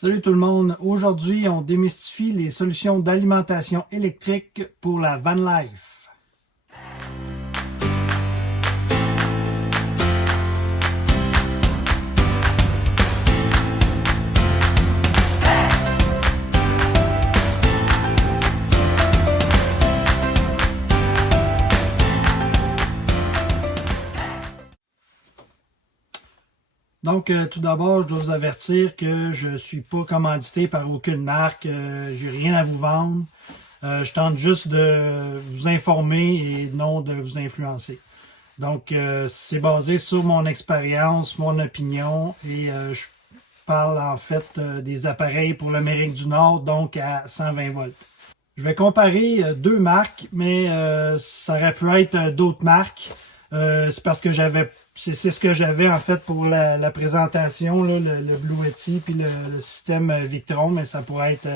Salut tout le monde! Aujourd'hui, on démystifie les solutions d'alimentation électrique pour la van life. Donc, tout d'abord, je dois vous avertir que je ne suis pas commandité par aucune marque. J'ai rien à vous vendre. Je tente juste de vous informer et non de vous influencer. Donc, c'est basé sur mon expérience, mon opinion et je parle en fait des appareils pour l'Amérique du Nord, donc à 120 volts. Je vais comparer deux marques, mais ça aurait pu être d'autres marques. C'est parce que c'est ce que j'avais en fait pour la présentation, là, le Bluetti puis le système Victron, mais ça pourrait être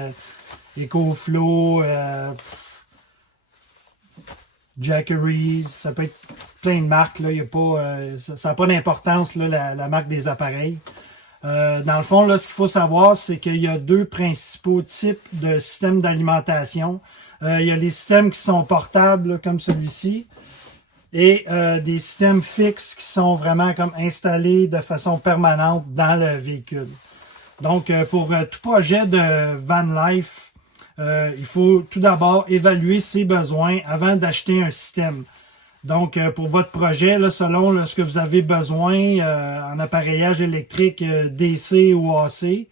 EcoFlow, Jackery, ça peut être plein de marques, là, y a pas, ça n'a pas d'importance la marque des appareils. Dans le fond, là, ce qu'il faut savoir, c'est qu'il y a deux principaux types de systèmes d'alimentation. Il y a les systèmes qui sont portables, là, comme celui-ci, et des systèmes fixes qui sont vraiment comme installés de façon permanente dans le véhicule. Donc, pour tout projet de van life, il faut tout d'abord évaluer ses besoins avant d'acheter un système. Donc, pour votre projet, là, selon là, ce que vous avez besoin en appareillage électrique DC ou AC,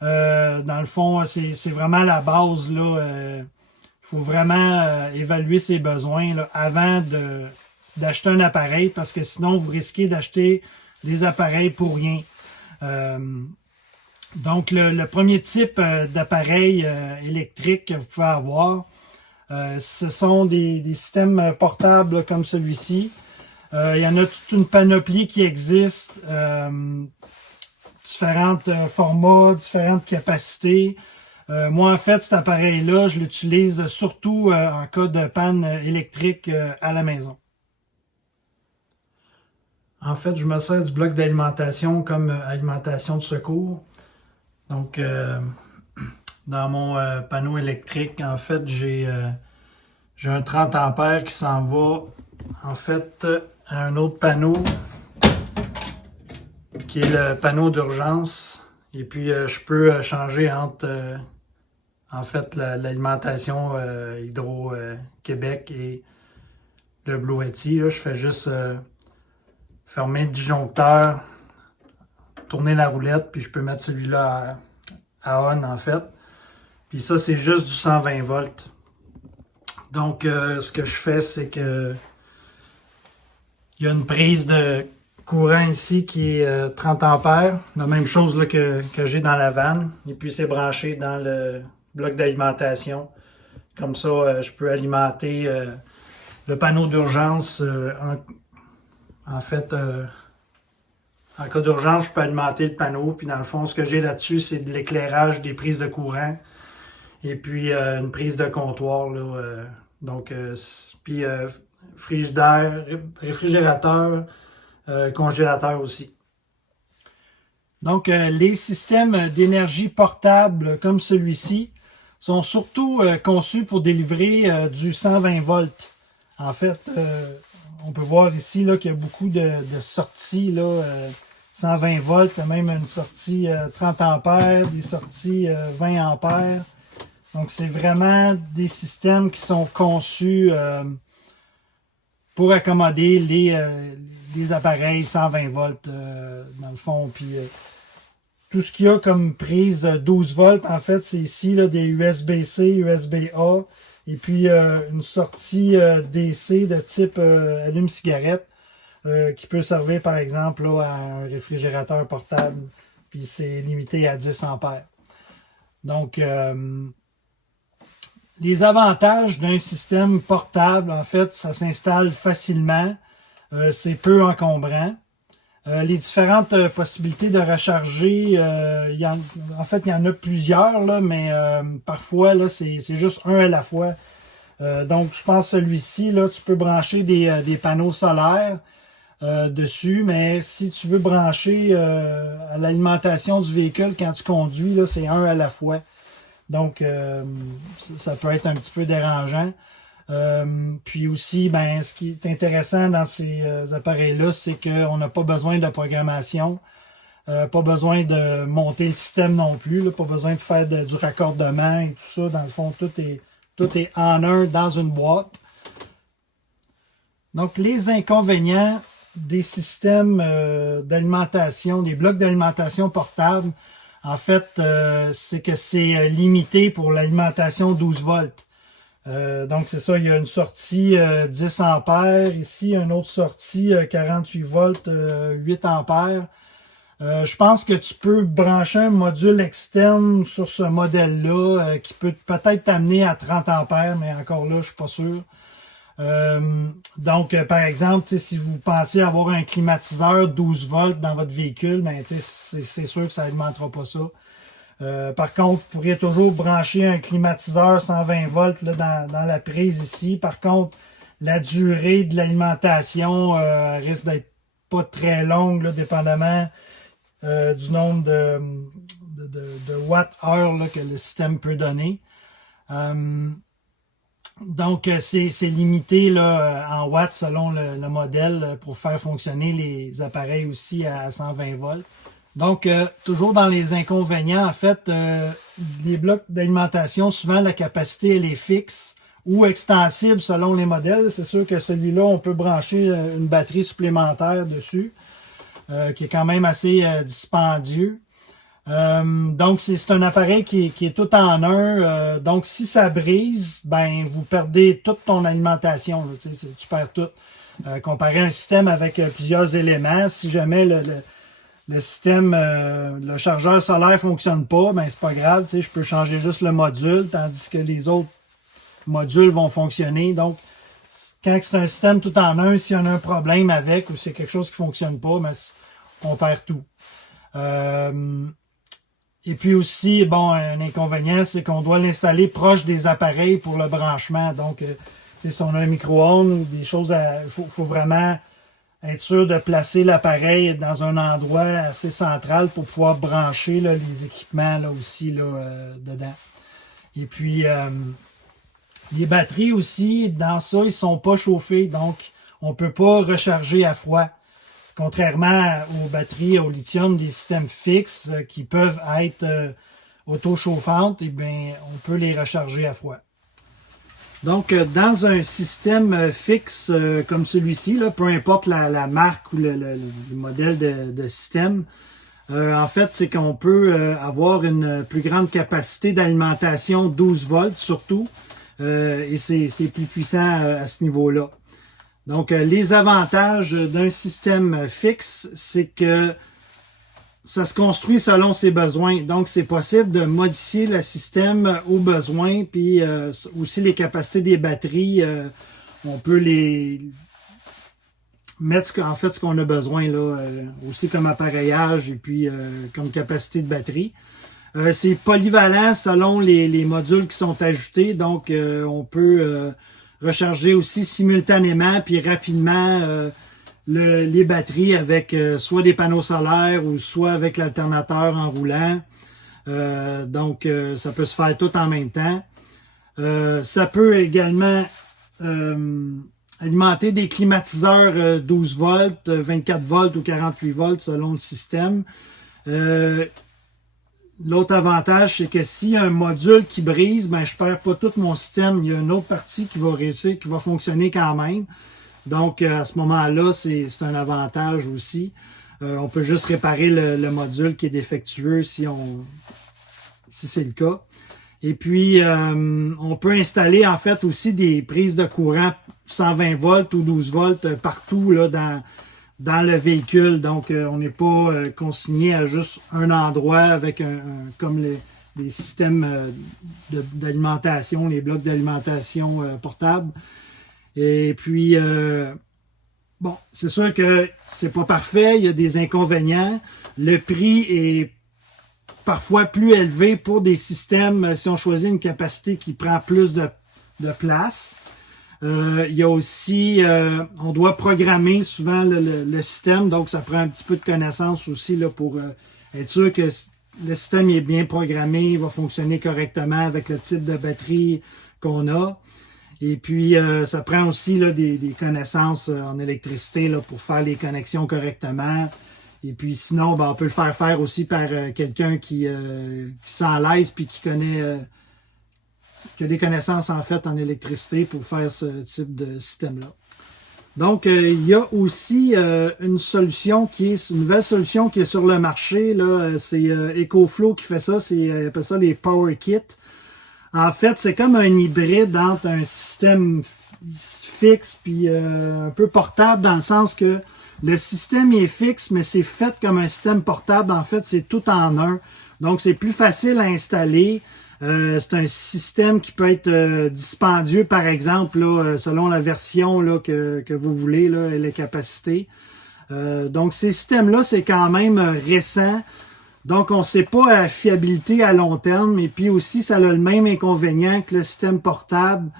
dans le fond, c'est vraiment la base. Il faut vraiment évaluer ses besoins là, avant d'acheter un appareil parce que sinon, vous risquez d'acheter des appareils pour rien. Donc, le premier type d'appareil électrique que vous pouvez avoir, ce sont des systèmes portables comme celui-ci. Il y en a toute une panoplie qui existe, différents formats, différentes capacités. Moi, en fait, cet appareil-là, je l'utilise surtout en cas de panne électrique à la maison. En fait, je me sers du bloc d'alimentation comme alimentation de secours. Donc, dans mon panneau électrique, en fait, j'ai un 30 ampères qui s'en va, en fait, à un autre panneau qui est le panneau d'urgence. Et puis, je peux changer entre, en fait, l'alimentation Hydro-Québec et le Bluetti. Je fais juste fermer le disjoncteur, tourner la roulette, puis je peux mettre celui-là à on, en fait. Puis ça, c'est juste du 120 volts. Donc, ce que je fais, c'est que il y a une prise de courant ici qui est 30 ampères. La même chose là, que j'ai dans la vanne. Et puis, c'est branché dans le bloc d'alimentation. Comme ça, je peux alimenter le panneau d'urgence. En fait, en cas d'urgence, je peux alimenter le panneau. Puis, dans le fond, ce que j'ai là-dessus, c'est de l'éclairage des prises de courant. Et puis, une prise de comptoir, là, puis frigidaire, réfrigérateur, congélateur aussi. Donc, les systèmes d'énergie portable comme celui-ci sont surtout conçus pour délivrer du 120 volts. En fait, on peut voir ici qu'il y a beaucoup de sorties, là, 120 volts, il y a même une sortie 30 ampères, des sorties 20 ampères. Donc, c'est vraiment des systèmes qui sont conçus pour accommoder les appareils 120 volts, dans le fond. Puis, tout ce qu'il y a comme prise 12 volts, en fait, c'est ici là, des USB-C, USB-A, et puis une sortie DC de type allume-cigarette qui peut servir, par exemple, là, à un réfrigérateur portable. Puis, c'est limité à 10 ampères. Donc, les avantages d'un système portable, en fait, ça s'installe facilement, c'est peu encombrant. Les différentes possibilités de recharger, en fait, il y en a plusieurs, là, mais parfois, là, c'est juste un à la fois. Donc, je pense celui-ci, là, tu peux brancher des panneaux solaires. dessus, mais si tu veux brancher à l'alimentation du véhicule quand tu conduis, là, c'est un à la fois. Donc, ça peut être un petit peu dérangeant. Puis aussi, ben, ce qui est intéressant dans ces appareils-là, c'est qu'on n'a pas besoin de programmation, pas besoin de monter le système non plus, là, pas besoin de faire du raccordement et tout ça. Dans le fond, tout est en un dans une boîte. Donc, les inconvénients des systèmes d'alimentation, des blocs d'alimentation portables, en fait, c'est que c'est limité pour l'alimentation 12 volts. Donc, c'est ça, il y a une sortie 10 ampères, ici, une autre sortie 48 volts, 8 ampères. Je pense que tu peux brancher un module externe sur ce modèle-là qui peut peut-être t'amener à 30 ampères, mais encore là, je suis pas sûr. Donc, par exemple, si vous pensez avoir un climatiseur 12 volts dans votre véhicule, ben, c'est sûr que ça n'alimentera pas ça. Par contre, vous pourriez toujours brancher un climatiseur 120 volts là, dans la prise ici. Par contre, la durée de l'alimentation risque d'être pas très longue, là, dépendamment du nombre de watts-heure que le système peut donner. Donc, c'est limité là, en watts selon le modèle pour faire fonctionner les appareils aussi à 120 volts. Donc, toujours dans les inconvénients, en fait, les blocs d'alimentation, souvent la capacité elle est fixe ou extensible selon les modèles. C'est sûr que celui-là, on peut brancher une batterie supplémentaire dessus, qui est quand même assez dispendieux. Donc, c'est un appareil qui est tout en un. Donc, si ça brise, ben vous perdez toute ton alimentation. Là, tu perds tout. Comparé à un système avec plusieurs éléments, si jamais le système, le chargeur solaire fonctionne pas, ben c'est pas grave. Je peux changer juste le module, tandis que les autres modules vont fonctionner. Donc, quand c'est un système tout en un, s'il y en a un problème avec ou c'est quelque chose qui fonctionne pas, ben, on perd tout. Et puis aussi, bon, un inconvénient, c'est qu'on doit l'installer proche des appareils pour le branchement. Donc, si on a un micro-ondes ou des choses, il faut vraiment être sûr de placer l'appareil dans un endroit assez central pour pouvoir brancher là, les équipements là, aussi là, dedans. Et puis, les batteries aussi, dans ça, ils ne sont pas chauffés. Donc, on ne peut pas recharger à froid. Contrairement aux batteries au lithium des systèmes fixes qui peuvent être auto-chauffantes, eh bien, on peut les recharger à froid. Donc, dans un système fixe comme celui-ci, peu importe la marque ou le modèle de système, en fait, c'est qu'on peut avoir une plus grande capacité d'alimentation 12 volts surtout, et c'est plus puissant à ce niveau-là. Donc, les avantages d'un système fixe, c'est que ça se construit selon ses besoins. Donc, c'est possible de modifier le système aux besoins, puis aussi les capacités des batteries, on peut les mettre en fait ce qu'on a besoin là, aussi comme appareillage et puis comme capacité de batterie. C'est polyvalent selon les modules qui sont ajoutés, donc on peut recharger aussi simultanément puis rapidement les batteries avec soit des panneaux solaires ou soit avec l'alternateur en roulant. Donc, ça peut se faire tout en même temps. Ça peut également alimenter des climatiseurs 12 volts, 24 volts ou 48 volts selon le système. L'autre avantage, c'est que s'il y a un module qui brise, ben, je ne perds pas tout mon système. Il y a une autre partie qui va réussir, qui va fonctionner quand même. Donc, à ce moment-là, c'est un avantage aussi. On peut juste réparer le module qui est défectueux si c'est le cas. Et puis, on peut installer en fait aussi des prises de courant 120 volts ou 12 volts partout là, dans le véhicule. Donc, on n'est pas consigné à juste un endroit avec comme les systèmes d'alimentation, les blocs d'alimentation portables. Et puis, bon, c'est sûr que c'est pas parfait, il y a des inconvénients. Le prix est parfois plus élevé pour des systèmes si on choisit une capacité qui prend plus de place. Il y a aussi, on doit programmer souvent le système, donc ça prend un petit peu de connaissance aussi là, pour être sûr que le système est bien programmé, il va fonctionner correctement avec le type de batterie qu'on a. Et puis, ça prend aussi là, des connaissances en électricité là, pour faire les connexions correctement. Et puis sinon, ben, on peut le faire aussi par quelqu'un qui s'en l'aise puis qui a des connaissances en fait en électricité pour faire ce type de système-là. Donc, il y a aussi une solution une nouvelle solution qui est sur le marché. Là, c'est EcoFlow qui fait ça. Ils appellent ça les Power Kits. En fait, c'est comme un hybride entre un système fixe puis un peu portable dans le sens que le système est fixe, mais c'est fait comme un système portable. En fait, c'est tout en un. Donc, c'est plus facile à installer. C'est un système qui peut être dispendieux, par exemple, là, selon la version là, que vous voulez là, et les capacités. Donc, ces systèmes-là, c'est quand même récent. Donc, on ne sait pas la fiabilité à long terme. Et puis aussi, ça a le même inconvénient que le système portable.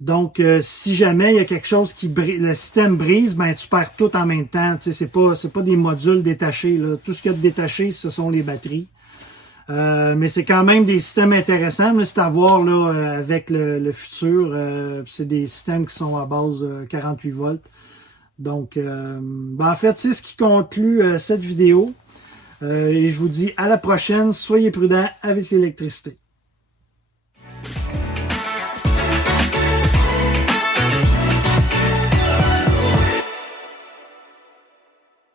Donc, si jamais il y a quelque chose qui brise, le système brise, ben tu perds tout en même temps. Tu sais, c'est pas des modules détachés, là. Tout ce qu'il y a de détaché, ce sont les batteries. Mais c'est quand même des systèmes intéressants. Mais c'est à voir là, avec le futur. C'est des systèmes qui sont à base de 48 volts. Donc, en fait, c'est ce qui conclut cette vidéo. Et je vous dis à la prochaine. Soyez prudents avec l'électricité.